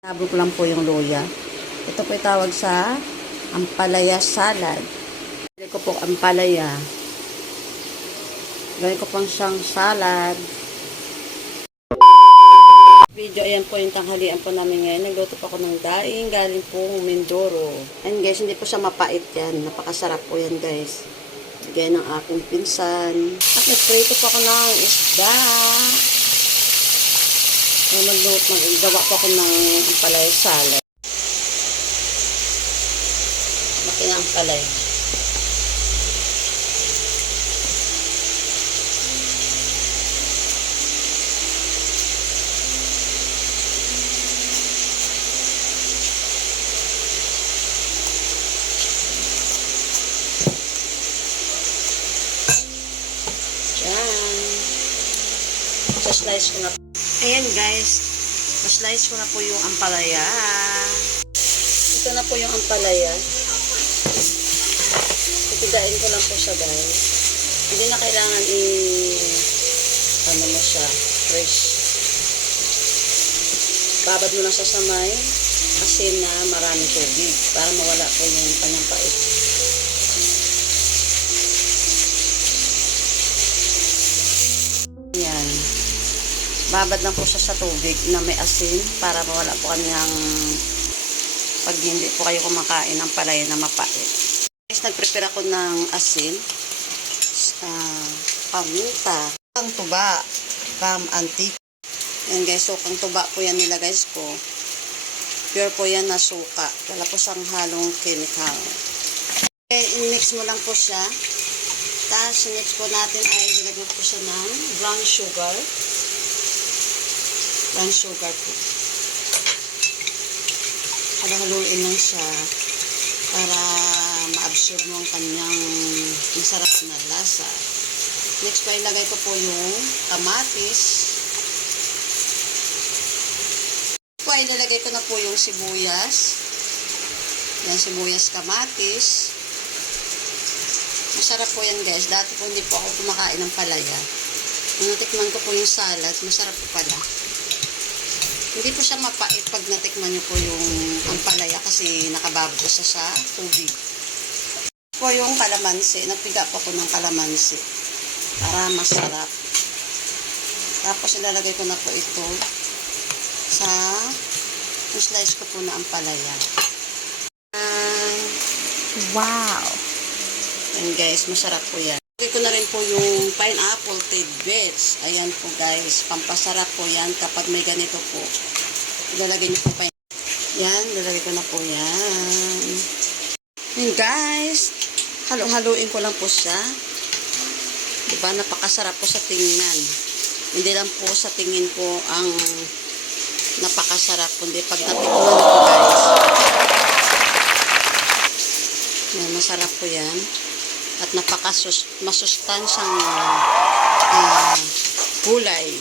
Nabog ko lang po yung luya. Ito po tawag sa ampalaya salad. Gawin ko po ampalaya. Gawin ko pang siyang salad. Video, ayan po yung tanghalian po namin ngayon. Nagluto po ako ng daing galing pong Mindoro. Ayan guys, hindi po siya mapait yan. Napakasarap po yan guys. Bigay ng aking pinsan. At nagprito po ako ng isda. Gawa po ako ng ampalaya salad. Laki ng ampalaya. Slice ko na. Ayan guys, slice ko na po yung ampalaya. Ito na po yung ampalaya. Itidain ko lang po siya guys. Hindi na kailangan ano mo siya, fresh. Babad mo na siya sa may asin na maraming tubig para mawala po yung kanyang pait. Ayan. Babad lang po siya sa tubig na may asin para mawala po kanyang pag hindi po kayo kumakain ng palaya na mapait. Guys, nagprepare ako ng asin, paminta, ang tuba, antique. Yan guys, sukang tuba po yan nila guys ko. Pure po yan na suka. Wala po siyang halong chemical. Okay, i-mix mo lang po siya. Tapos, i-mix po natin ay ilagay po siya ng brown sugar. Brown sugar po. Halo-haluin lang siya para ma-absorb mo ang kanyang masarap na lasa. Next po, ilagay ko po yung kamatis. Po, ilalagay ko na po yung sibuyas. Yan, sibuyas, kamatis. Masarap po yan guys. Dati po hindi po ako kumakain ng palaya. Nung natikman ko po yung salad, masarap po pala. Hindi po siya mapait pag natikman nyo po yung ampalaya kasi nakababad po siya sa tubig. Po yung kalamansi. Nagpiga po ako ng kalamansi para masarap. Tapos ilalagay ko na po ito sa slice ko po na ampalaya. Wow! And guys, masarap po yan. Lagay ko na rin po yung pineapple tidbits. Ayan po guys, pampasarap po yan kapag may ganito po. Ilalagay niyo po pa yan. Yan, lalagay ko na po yan. And guys, halo-haluin ko lang po siya. Diba, napakasarap po sa tingnan. Hindi lang po sa tingin po ang napakasarap, kundi pag natikman po guys. Yan, masarap po yan. At masustansyang gulay.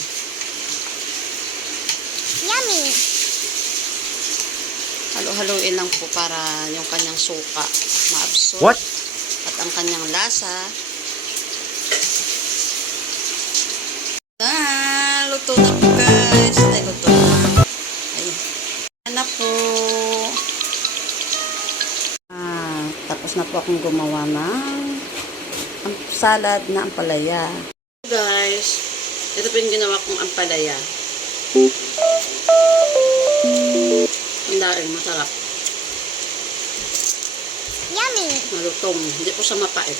Yummy! Halo-haluin lang po para yung kanyang suka ma-absorb. What? At ang kanyang lasa. Luto na po guys. Ay, luto na. Ayan na po. Tapos na po akong gumawa ng salad na ampalaya. Guys, ito po yung ginawa kong ampalaya. Ang daing, masarap. Yummy! Malutong. Hindi po siya mapait.